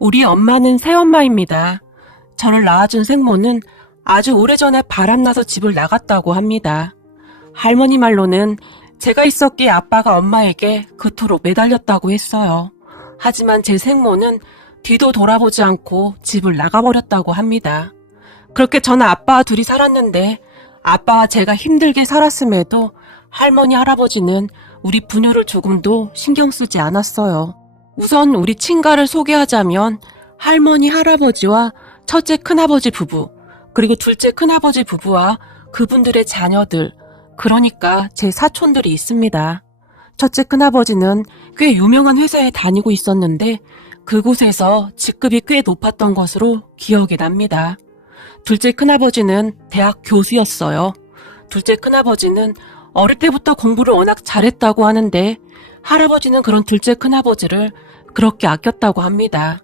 우리 엄마는 새엄마입니다. 저를 낳아준 생모는 아주 오래전에 바람나서 집을 나갔다고 합니다. 할머니 말로는 제가 있었기에 아빠가 엄마에게 그토록 매달렸다고 했어요. 하지만 제 생모는 뒤도 돌아보지 않고 집을 나가버렸다고 합니다. 그렇게 저는 아빠와 둘이 살았는데 아빠와 제가 힘들게 살았음에도 할머니, 할아버지는 우리 부녀를 조금도 신경 쓰지 않았어요. 우선 우리 친가를 소개하자면 할머니, 할아버지와 첫째 큰아버지 부부, 그리고 둘째 큰아버지 부부와 그분들의 자녀들, 그러니까 제 사촌들이 있습니다. 첫째 큰아버지는 꽤 유명한 회사에 다니고 있었는데 그곳에서 직급이 꽤 높았던 것으로 기억이 납니다. 둘째 큰아버지는 대학 교수였어요. 둘째 큰아버지는 어릴 때부터 공부를 워낙 잘했다고 하는데 할아버지는 그런 둘째 큰아버지를 그렇게 아꼈다고 합니다.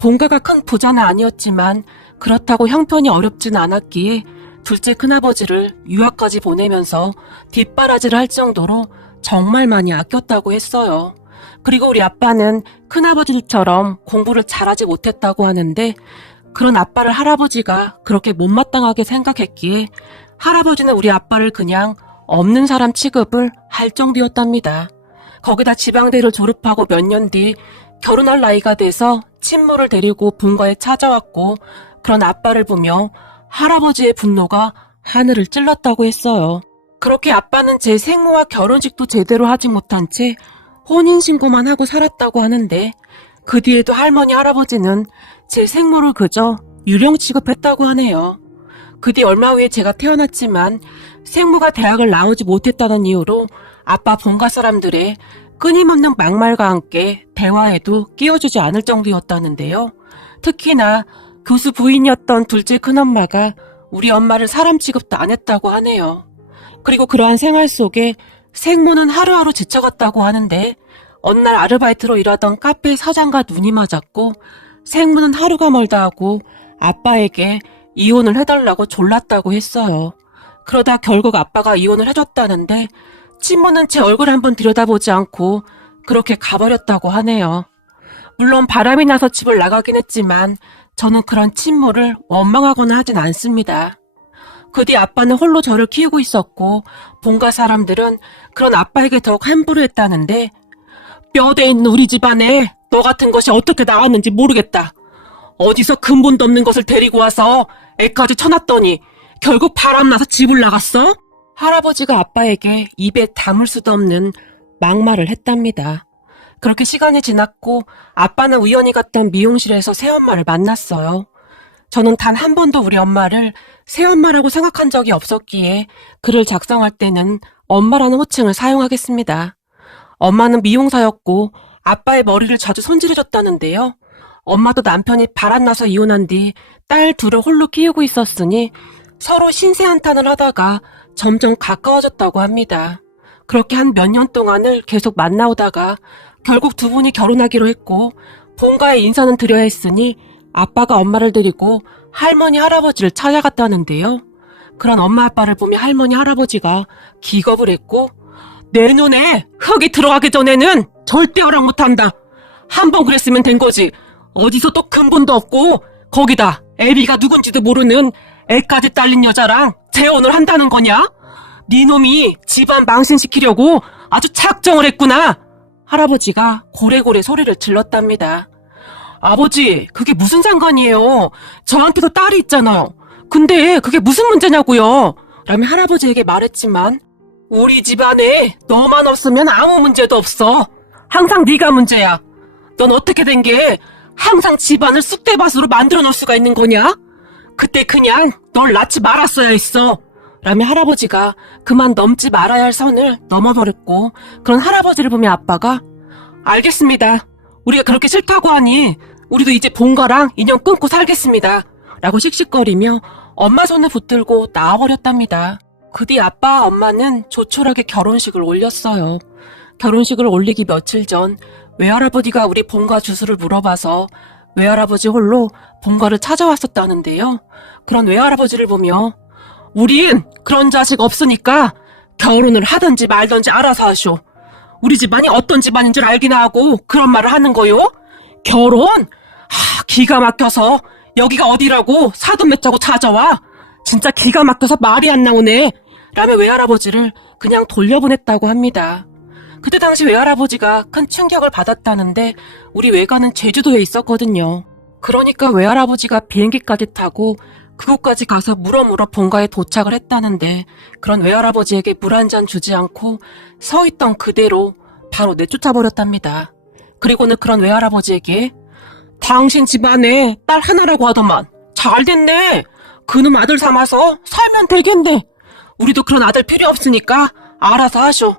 본가가 큰 부자는 아니었지만 그렇다고 형편이 어렵지는 않았기에 둘째 큰아버지를 유학까지 보내면서 뒷바라지를 할 정도로 정말 많이 아꼈다고 했어요. 그리고 우리 아빠는 큰아버지처럼 공부를 잘하지 못했다고 하는데 그런 아빠를 할아버지가 그렇게 못마땅하게 생각했기에 할아버지는 우리 아빠를 그냥 없는 사람 취급을 할 정도였답니다. 거기다 지방대를 졸업하고 몇 년 뒤 결혼할 나이가 돼서 친모를 데리고 본가에 찾아왔고 그런 아빠를 보며 할아버지의 분노가 하늘을 찔렀다고 했어요. 그렇게 아빠는 제 생모와 결혼식도 제대로 하지 못한 채 혼인신고만 하고 살았다고 하는데 그 뒤에도 할머니, 할아버지는 제 생모를 그저 유령 취급했다고 하네요. 그 뒤 얼마 후에 제가 태어났지만 생모가 대학을 나오지 못했다는 이유로 아빠 본가 사람들의 끊임없는 막말과 함께 대화에도 끼워주지 않을 정도였다는데요. 특히나 교수 부인이었던 둘째 큰엄마가 우리 엄마를 사람 취급도 안 했다고 하네요. 그리고 그러한 생활 속에 생모는 하루하루 지쳐갔다고 하는데 어느 날 아르바이트로 일하던 카페 사장과 눈이 맞았고 생모는 하루가 멀다 하고 아빠에게 이혼을 해달라고 졸랐다고 했어요. 그러다 결국 아빠가 이혼을 해줬다는데 친모는 제 얼굴 한번 들여다보지 않고 그렇게 가버렸다고 하네요. 물론 바람이 나서 집을 나가긴 했지만 저는 그런 친모를 원망하거나 하진 않습니다. 그 뒤 아빠는 홀로 저를 키우고 있었고 본가 사람들은 그런 아빠에게 더욱 함부로 했다는데 뼈대 있는 우리 집안에 너 같은 것이 어떻게 나왔는지 모르겠다. 어디서 근본도 없는 것을 데리고 와서 애까지 쳐놨더니 결국 바람나서 집을 나갔어? 할아버지가 아빠에게 입에 담을 수도 없는 막말을 했답니다. 그렇게 시간이 지났고 아빠는 우연히 갔던 미용실에서 새엄마를 만났어요. 저는 단 한 번도 우리 엄마를 새엄마라고 생각한 적이 없었기에 글을 작성할 때는 엄마라는 호칭을 사용하겠습니다. 엄마는 미용사였고 아빠의 머리를 자주 손질해줬다는데요. 엄마도 남편이 바람나서 이혼한 뒤 딸 둘을 홀로 키우고 있었으니 서로 신세한탄을 하다가 점점 가까워졌다고 합니다. 그렇게 한 몇 년 동안을 계속 만나오다가 결국 두 분이 결혼하기로 했고 본가에 인사는 드려야 했으니 아빠가 엄마를 데리고 할머니, 할아버지를 찾아갔다는데요. 그런 엄마 아빠를 보며 할머니, 할아버지가 기겁을 했고 내 눈에 흙이 들어가기 전에는 절대 허락 못한다. 한 번 그랬으면 된 거지. 어디서 또 근본도 없고 거기다 애비가 누군지도 모르는 애까지 딸린 여자랑 재혼을 한다는 거냐? 네 놈이 집안 망신시키려고 아주 작정을 했구나. 할아버지가 고래고래 소리를 질렀답니다. 아버지, 그게 무슨 상관이에요. 저한테도 딸이 있잖아요. 근데 그게 무슨 문제냐고요. 라며 할아버지에게 말했지만 우리 집안에 너만 없으면 아무 문제도 없어. 항상 네가 문제야. 넌 어떻게 된 게 항상 집안을 쑥대밭으로 만들어 놓을 수가 있는 거냐? 그때 그냥 널 낳지 말았어야 했어. 라며 할아버지가 그만 넘지 말아야 할 선을 넘어버렸고 그런 할아버지를 보며 아빠가 알겠습니다. 우리가 그렇게 싫다고 하니 우리도 이제 본가랑 인연 끊고 살겠습니다. 라고 씩씩거리며 엄마 손을 붙들고 나와버렸답니다. 그 뒤 아빠, 엄마는 조촐하게 결혼식을 올렸어요. 결혼식을 올리기 며칠 전 외할아버지가 우리 본가 주소를 물어봐서 외할아버지 홀로 본가를 찾아왔었다는데요. 그런 외할아버지를 보며 우린 그런 자식 없으니까 결혼을 하든지 말든지 알아서 하쇼. 우리 집안이 어떤 집안인 줄 알기나 하고 그런 말을 하는 거요? 결혼? 기가 막혀서 여기가 어디라고 사돈 맺자고 찾아와. 진짜 기가 막혀서 말이 안 나오네. 라며 외할아버지를 그냥 돌려보냈다고 합니다. 그때 당시 외할아버지가 큰 충격을 받았다는데 우리 외가는 제주도에 있었거든요. 그러니까 외할아버지가 비행기까지 타고 그곳까지 가서 물어물어 본가에 도착을 했다는데 그런 외할아버지에게 물 한 잔 주지 않고 서 있던 그대로 바로 내쫓아버렸답니다. 그리고는 그런 외할아버지에게 당신 집안에 딸 하나라고 하더만 잘됐네. 그놈 아들 삼아서 살면 되겠네. 우리도 그런 아들 필요 없으니까 알아서 하쇼.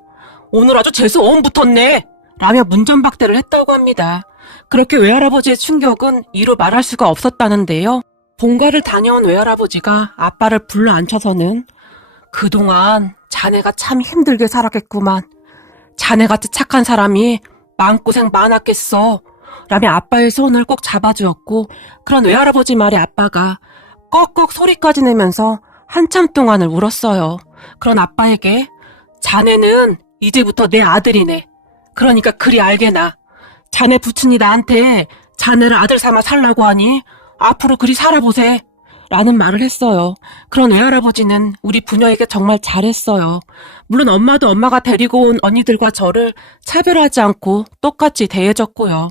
오늘 아주 재수 온 붙었네. 라며 문전박대를 했다고 합니다. 그렇게 외할아버지의 충격은 이루 말할 수가 없었다는데요. 본가를 다녀온 외할아버지가 아빠를 불러 앉혀서는 그동안 자네가 참 힘들게 살았겠구만. 자네같이 착한 사람이 마음고생 많았겠어. 라며 아빠의 손을 꼭 잡아주었고 그런 외할아버지 말에 아빠가 꺽꺽 소리까지 내면서 한참 동안을 울었어요. 그런 아빠에게 자네는 이제부터 내 아들이네. 그러니까 그리 알게나. 자네 부친이 나한테 자네를 아들 삼아 살라고 하니 앞으로 그리 살아보세. 라는 말을 했어요. 그런 외할아버지는 우리 부녀에게 정말 잘했어요. 물론 엄마도 엄마가 데리고 온 언니들과 저를 차별하지 않고 똑같이 대해줬고요.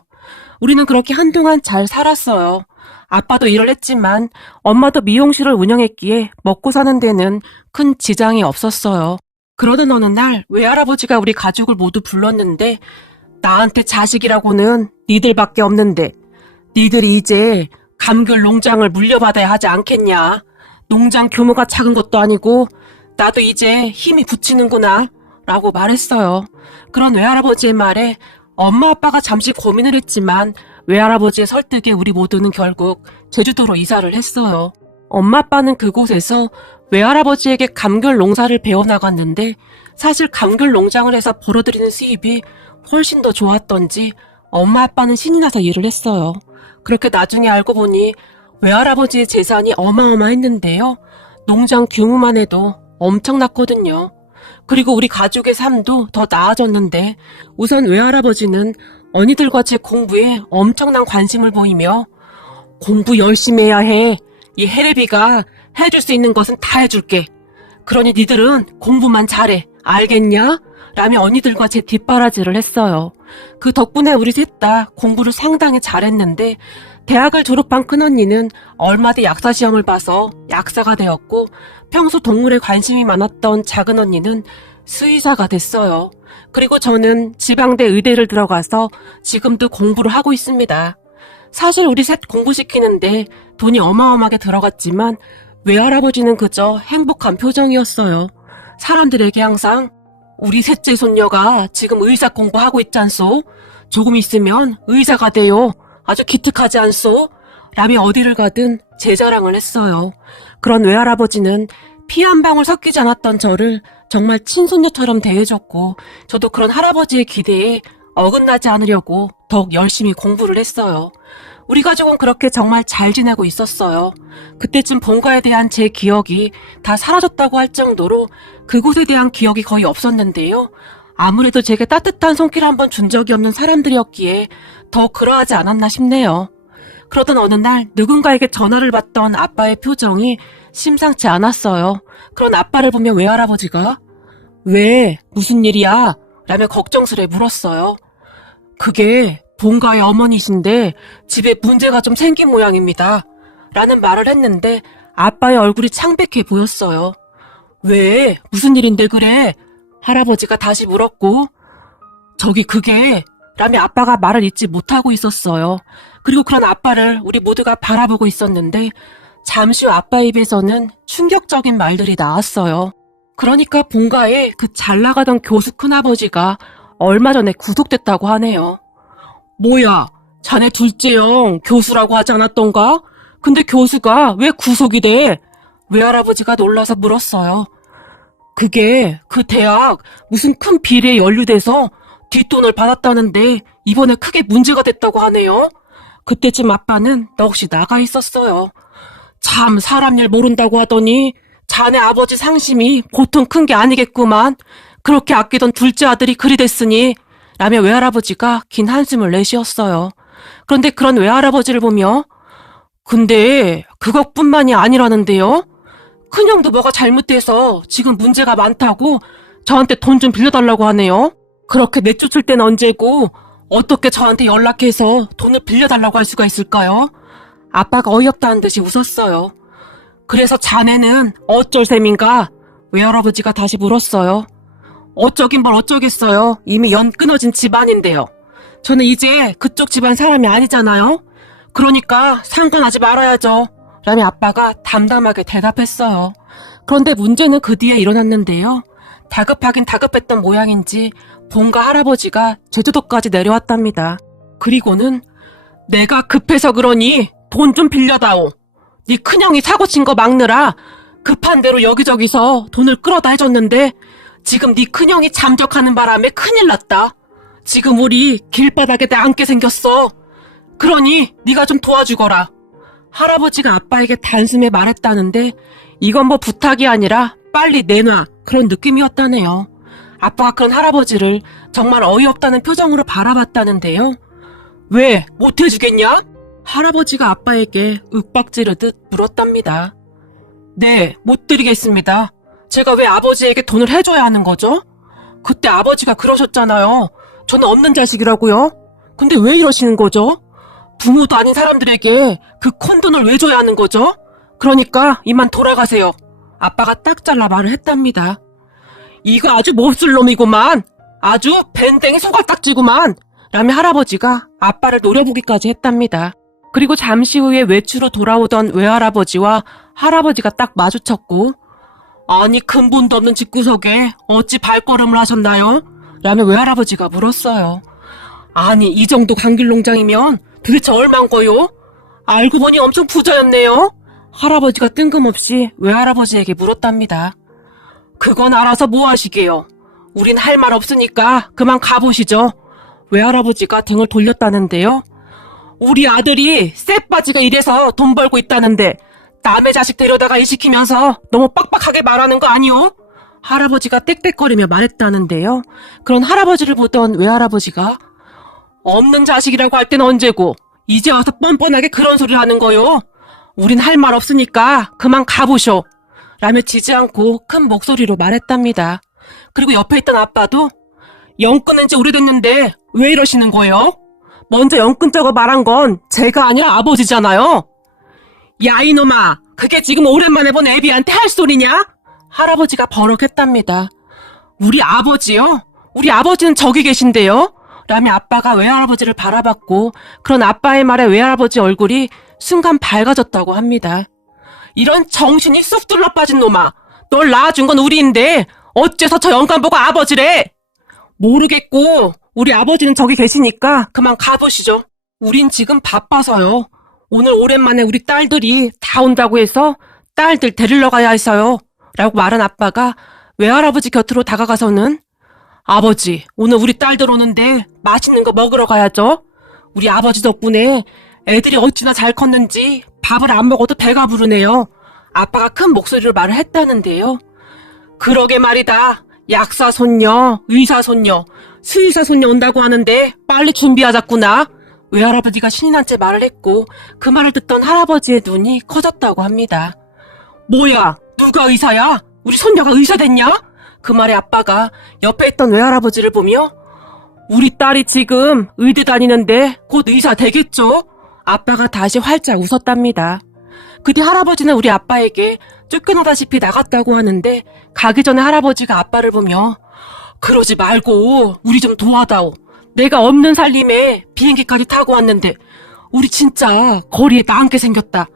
우리는 그렇게 한동안 잘 살았어요. 아빠도 일을 했지만 엄마도 미용실을 운영했기에 먹고 사는 데는 큰 지장이 없었어요. 그러던 어느 날 외할아버지가 우리 가족을 모두 불렀는데 나한테 자식이라고는 니들밖에 없는데 니들이 이제 감귤 농장을 물려받아야 하지 않겠냐. 농장 규모가 작은 것도 아니고 나도 이제 힘이 붙이는구나 라고 말했어요. 그런 외할아버지의 말에 엄마 아빠가 잠시 고민을 했지만 외할아버지의 설득에 우리 모두는 결국 제주도로 이사를 했어요. 엄마 아빠는 그곳에서 외할아버지에게 감귤 농사를 배워나갔는데 사실 감귤 농장을 해서 벌어들이는 수입이 훨씬 더 좋았던지 엄마 아빠는 신이 나서 일을 했어요. 그렇게 나중에 알고 보니 외할아버지의 재산이 어마어마했는데요. 농장 규모만 해도 엄청났거든요. 그리고 우리 가족의 삶도 더 나아졌는데 우선 외할아버지는 언니들과 제 공부에 엄청난 관심을 보이며 공부 열심히 해야 해. 이 해레비가 해줄 수 있는 것은 다 해줄게. 그러니 니들은 공부만 잘해. 알겠냐? 라며 언니들과 제 뒷바라지를 했어요. 그 덕분에 우리 셋 다 공부를 상당히 잘했는데 대학을 졸업한 큰언니는 얼마 뒤 약사 시험을 봐서 약사가 되었고 평소 동물에 관심이 많았던 작은 언니는 수의사가 됐어요. 그리고 저는 지방대 의대를 들어가서 지금도 공부를 하고 있습니다. 사실 우리 셋 공부시키는데 돈이 어마어마하게 들어갔지만 외할아버지는 그저 행복한 표정이었어요. 사람들에게 항상 우리 셋째 손녀가 지금 의사 공부하고 있잖소. 조금 있으면 의사가 돼요. 아주 기특하지 않소? 라며 어디를 가든 제 자랑을 했어요. 그런 외할아버지는 피 한 방울 섞이지 않았던 저를 정말 친손녀처럼 대해줬고 저도 그런 할아버지의 기대에 어긋나지 않으려고 더욱 열심히 공부를 했어요. 우리 가족은 그렇게 정말 잘 지내고 있었어요. 그때쯤 본가에 대한 제 기억이 다 사라졌다고 할 정도로 그곳에 대한 기억이 거의 없었는데요. 아무래도 제게 따뜻한 손길 한번 준 적이 없는 사람들이었기에 더 그러하지 않았나 싶네요. 그러던 어느 날 누군가에게 전화를 받던 아빠의 표정이 심상치 않았어요. 그런 아빠를 보며 외할아버지가 왜? 무슨 일이야? 라며 걱정스레 물었어요. 그게 본가의 어머니신데 집에 문제가 좀 생긴 모양입니다. 라는 말을 했는데 아빠의 얼굴이 창백해 보였어요. 왜? 무슨 일인데 그래? 할아버지가 다시 물었고 저기 그게 라며 아빠가 말을 잇지 못하고 있었어요. 그리고 그런 아빠를 우리 모두가 바라보고 있었는데 잠시 후 아빠 입에서는 충격적인 말들이 나왔어요. 그러니까 본가에 그 잘나가던 교수 큰아버지가 얼마 전에 구속됐다고 하네요. 뭐야, 자네 둘째 형 교수라고 하지 않았던가? 근데 교수가 왜 구속이 돼? 외할아버지가 놀라서 물었어요. 그게 그 대학 무슨 큰 비리에 연루돼서 뒷돈을 받았다는데 이번에 크게 문제가 됐다고 하네요. 그때쯤 아빠는 넋이 나가 있었어요. 참 사람 일 모른다고 하더니 자네 아버지 상심이 보통 큰 게 아니겠구만. 그렇게 아끼던 둘째 아들이 그리 됐으니 라며 외할아버지가 긴 한숨을 내쉬었어요. 그런데 그런 외할아버지를 보며 근데 그것뿐만이 아니라는데요. 큰형도 뭐가 잘못돼서 지금 문제가 많다고 저한테 돈 좀 빌려달라고 하네요. 그렇게 내쫓을 땐 언제고 어떻게 저한테 연락해서 돈을 빌려달라고 할 수가 있을까요? 아빠가 어이없다는 듯이 웃었어요. 그래서 자네는 어쩔 셈인가? 외할아버지가 다시 물었어요. 어쩌긴 뭘 어쩌겠어요. 이미 연 끊어진 집안인데요. 저는 이제 그쪽 집안 사람이 아니잖아요. 그러니까 상관하지 말아야죠. 라며 아빠가 담담하게 대답했어요. 그런데 문제는 그 뒤에 일어났는데요. 다급하긴 다급했던 모양인지 본가 할아버지가 제주도까지 내려왔답니다. 그리고는 내가 급해서 그러니 돈 좀 빌려다오. 네 큰형이 사고친 거 막느라 급한 대로 여기저기서 돈을 끌어다 해줬는데 지금 네 큰형이 잠적하는 바람에 큰일 났다. 지금 우리 길바닥에 앉게 생겼어. 그러니 네가 좀 도와주거라. 할아버지가 아빠에게 단숨에 말했다는데 이건 뭐 부탁이 아니라 빨리 내놔 그런 느낌이었다네요. 아빠가 그런 할아버지를 정말 어이없다는 표정으로 바라봤다는데요. 왜 못 해주겠냐? 할아버지가 아빠에게 윽박지르듯 물었답니다. 네, 못 드리겠습니다. 제가 왜 아버지에게 돈을 해줘야 하는 거죠? 그때 아버지가 그러셨잖아요. 저는 없는 자식이라고요. 근데 왜 이러시는 거죠? 부모도 아닌 사람들에게 그 콘돈을 왜 줘야 하는 거죠? 그러니까 이만 돌아가세요. 아빠가 딱 잘라 말을 했답니다. 이거 아주 몹쓸 놈이구만. 아주 밴댕이 소갈딱지구만. 라며 할아버지가 아빠를 노려보기까지 했답니다. 그리고 잠시 후에 외출로 돌아오던 외할아버지와 할아버지가 딱 마주쳤고 아니 근본도 없는 집구석에 어찌 발걸음을 하셨나요? 라며 외할아버지가 물었어요. 아니 이 정도 강길농장이면 도대체 얼만 거요? 알고 보니 엄청 부자였네요. 할아버지가 뜬금없이 외할아버지에게 물었답니다. 그건 알아서 뭐 하시게요? 우린 할 말 없으니까 그만 가보시죠. 외할아버지가 등을 돌렸다는데요. 우리 아들이 쎄빠지가 이래서 돈 벌고 있다는데 남의 자식 데려다가 일 시키면서 너무 빡빡하게 말하는 거 아니오? 할아버지가 떽떽거리며 말했다는데요. 그런 할아버지를 보던 외할아버지가 없는 자식이라고 할 땐 언제고 이제 와서 뻔뻔하게 그런 소리를 하는 거요. 우린 할 말 없으니까 그만 가보쇼. 라며 지지 않고 큰 목소리로 말했답니다. 그리고 옆에 있던 아빠도 영 끊은 지 오래됐는데 왜 이러시는 거예요? 먼저 영 끊자고 말한 건 제가 아니라 아버지잖아요. 야 이놈아, 그게 지금 오랜만에 본 애비한테 할 소리냐? 할아버지가 버럭했답니다. 우리 아버지요? 우리 아버지는 저기 계신데요? 라며 아빠가 외할아버지를 바라봤고 그런 아빠의 말에 외할아버지 얼굴이 순간 밝아졌다고 합니다. 이런 정신이 쑥 둘러 빠진 놈아. 널 낳아준 건 우리인데 어째서 저 영감 보고 아버지래? 모르겠고 우리 아버지는 저기 계시니까 그만 가보시죠. 우린 지금 바빠서요. 오늘 오랜만에 우리 딸들이 다 온다고 해서 딸들 데리러 가야 해서요. 라고 말한 아빠가 외할아버지 곁으로 다가가서는 아버지, 오늘 우리 딸들 오는데 맛있는 거 먹으러 가야죠. 우리 아버지 덕분에 애들이 어찌나 잘 컸는지 밥을 안 먹어도 배가 부르네요. 아빠가 큰 목소리로 말을 했다는데요. 그러게 말이다. 약사 손녀, 의사 손녀, 수의사 손녀 온다고 하는데 빨리 준비하자꾸나. 외할아버지가 신이 난 채 말을 했고 그 말을 듣던 할아버지의 눈이 커졌다고 합니다. 뭐야? 누가 의사야? 우리 손녀가 의사 됐냐? 그 말에 아빠가 옆에 있던 외할아버지를 보며 우리 딸이 지금 의대 다니는데 곧 의사 되겠죠? 아빠가 다시 활짝 웃었답니다. 그 뒤 할아버지는 우리 아빠에게 쫓겨나다시피 나갔다고 하는데 가기 전에 할아버지가 아빠를 보며 그러지 말고 우리 좀 도와다오. 내가 없는 살림에 비행기까지 타고 왔는데 우리 진짜 거리에 나앉게 생겼다.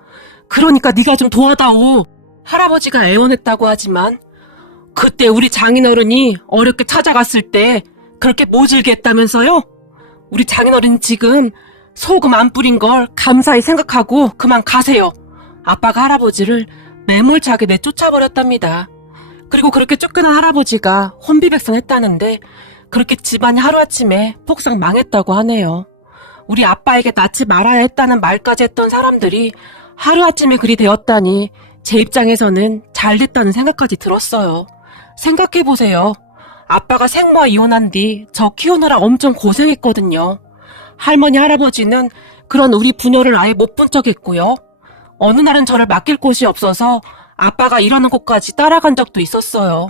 그러니까 네가 좀 도와다오. 할아버지가 애원했다고 하지만 그때 우리 장인어른이 어렵게 찾아갔을 때 그렇게 모질게 했다면서요? 우리 장인어른 지금 소금 안 뿌린 걸 감사히 생각하고 그만 가세요. 아빠가 할아버지를 매몰차게 내쫓아버렸답니다. 그리고 그렇게 쫓겨난 할아버지가 혼비백산했다는데 그렇게 집안이 하루아침에 폭삭 망했다고 하네요. 우리 아빠에게 낳지 말아야 했다는 말까지 했던 사람들이 하루아침에 그리 되었다니 제 입장에서는 잘됐다는 생각까지 들었어요. 생각해보세요. 아빠가 생모와 이혼한 뒤 저 키우느라 엄청 고생했거든요. 할머니 할아버지는 그런 우리 부녀를 아예 못 본 척했고요. 어느 날은 저를 맡길 곳이 없어서 아빠가 일하는 곳까지 따라간 적도 있었어요.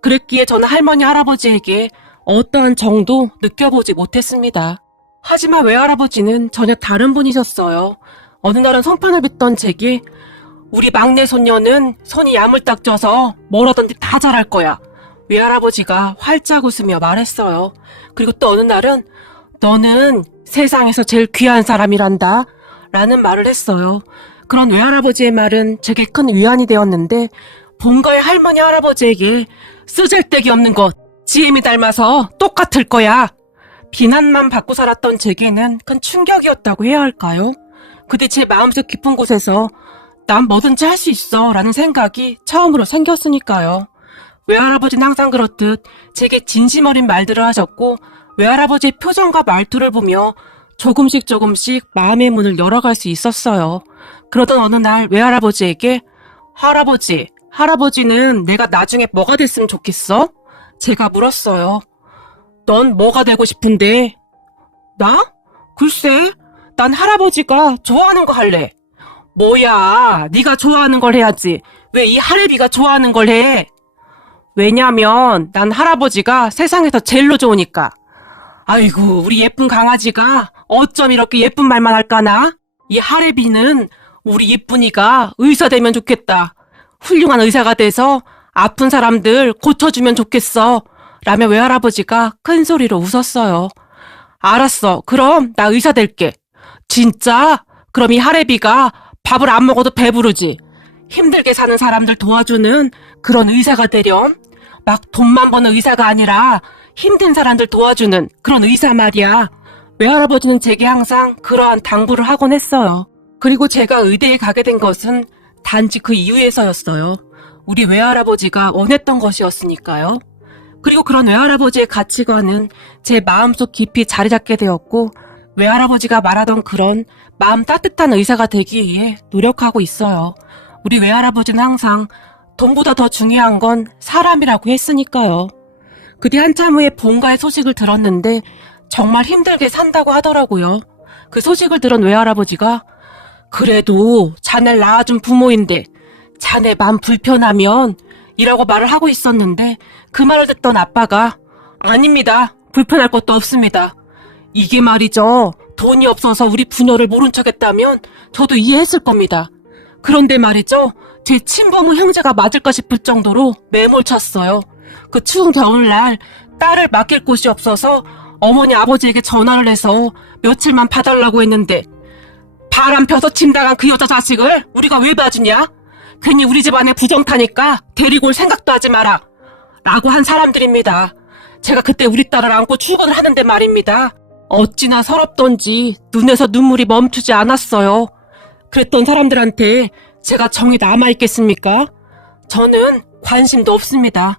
그랬기에 저는 할머니, 할아버지에게 어떠한 정도 느껴보지 못했습니다. 하지만 외할아버지는 전혀 다른 분이셨어요. 어느 날은 송편을 빚던 제게 우리 막내 손녀는 손이 야물딱져서 뭘 하든지 다 잘할 거야. 외할아버지가 활짝 웃으며 말했어요. 그리고 또 어느 날은 너는 세상에서 제일 귀한 사람이란다 라는 말을 했어요. 그런 외할아버지의 말은 제게 큰 위안이 되었는데 본가의 할머니, 할아버지에게 쓰잘데기 없는 것, 지엠이 닮아서 똑같을 거야. 비난만 받고 살았던 제게는 큰 충격이었다고 해야 할까요? 그때 제 마음속 깊은 곳에서 난 뭐든지 할 수 있어 라는 생각이 처음으로 생겼으니까요. 외할아버지는 항상 그렇듯 제게 진심 어린 말들을 하셨고 외할아버지의 표정과 말투를 보며 조금씩 마음의 문을 열어갈 수 있었어요. 그러던 어느 날 외할아버지에게 할아버지는 내가 나중에 뭐가 됐으면 좋겠어? 제가 물었어요. 넌 뭐가 되고 싶은데? 나? 글쎄, 난 할아버지가 좋아하는 거 할래. 뭐야, 네가 좋아하는 걸 해야지. 왜 이 할애비가 좋아하는 걸 해? 왜냐면 난 할아버지가 세상에서 제일로 좋으니까. 아이고, 우리 예쁜 강아지가 어쩜 이렇게 예쁜 말만 할까나? 이 할애비는 우리 예쁜이가 의사 되면 좋겠다. 훌륭한 의사가 돼서 아픈 사람들 고쳐주면 좋겠어. 라며 외할아버지가 큰 소리로 웃었어요. 알았어. 그럼 나 의사 될게. 진짜? 그럼 이 할애비가 밥을 안 먹어도 배부르지. 힘들게 사는 사람들 도와주는 그런 의사가 되렴. 막 돈만 버는 의사가 아니라 힘든 사람들 도와주는 그런 의사 말이야. 외할아버지는 제게 항상 그러한 당부를 하곤 했어요. 그리고 제가 의대에 가게 된 것은 단지 그 이유에서였어요. 우리 외할아버지가 원했던 것이었으니까요. 그리고 그런 외할아버지의 가치관은 제 마음속 깊이 자리 잡게 되었고 외할아버지가 말하던 그런 마음 따뜻한 의사가 되기 위해 노력하고 있어요. 우리 외할아버지는 항상 돈보다 더 중요한 건 사람이라고 했으니까요. 그 뒤 한참 후에 본가의 소식을 들었는데 정말 힘들게 산다고 하더라고요. 그 소식을 들은 외할아버지가 그래도 자네를 낳아준 부모인데 자네 마음 불편하면 이라고 말을 하고 있었는데 그 말을 듣던 아빠가 아닙니다. 불편할 것도 없습니다. 이게 말이죠. 돈이 없어서 우리 부녀를 모른 척했다면 저도 이해했을 겁니다. 그런데 말이죠. 제 친부모 형제가 맞을까 싶을 정도로 매몰찼어요. 그 추운 겨울날 딸을 맡길 곳이 없어서 어머니 아버지에게 전화를 해서 며칠만 봐달라고 했는데 바람 펴서 짐당한 그 여자 자식을 우리가 왜 봐주냐? 괜히 우리 집안에 부정 타니까 데리고 올 생각도 하지 마라. 라고 한 사람들입니다. 제가 그때 우리 딸을 안고 출근을 하는데 말입니다. 어찌나 서럽던지 눈에서 눈물이 멈추지 않았어요. 그랬던 사람들한테 제가 정이 남아있겠습니까? 저는 관심도 없습니다.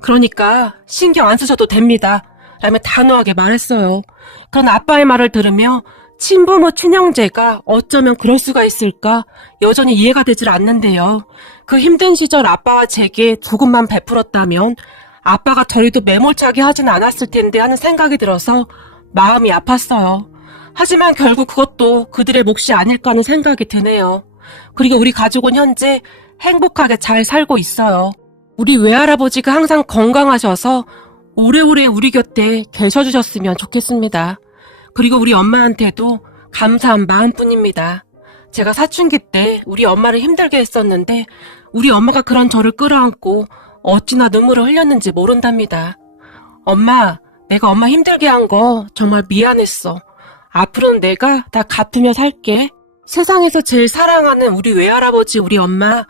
그러니까 신경 안 쓰셔도 됩니다. 라며 단호하게 말했어요. 그런 아빠의 말을 들으며 친부모 친형제가 어쩌면 그럴 수가 있을까 여전히 이해가 되질 않는데요. 그 힘든 시절 아빠와 제게 조금만 베풀었다면 아빠가 저리도 매몰차게 하진 않았을 텐데 하는 생각이 들어서 마음이 아팠어요. 하지만 결국 그것도 그들의 몫이 아닐까 하는 생각이 드네요. 그리고 우리 가족은 현재 행복하게 잘 살고 있어요. 우리 외할아버지가 항상 건강하셔서 오래오래 우리 곁에 계셔주셨으면 좋겠습니다. 그리고 우리 엄마한테도 감사한 마음뿐입니다. 제가 사춘기 때 우리 엄마를 힘들게 했었는데 우리 엄마가 그런 저를 끌어안고 어찌나 눈물을 흘렸는지 모른답니다. 엄마, 내가 엄마 힘들게 한 거 정말 미안했어. 앞으로는 내가 다 갚으며 살게. 세상에서 제일 사랑하는 우리 외할아버지, 우리 엄마.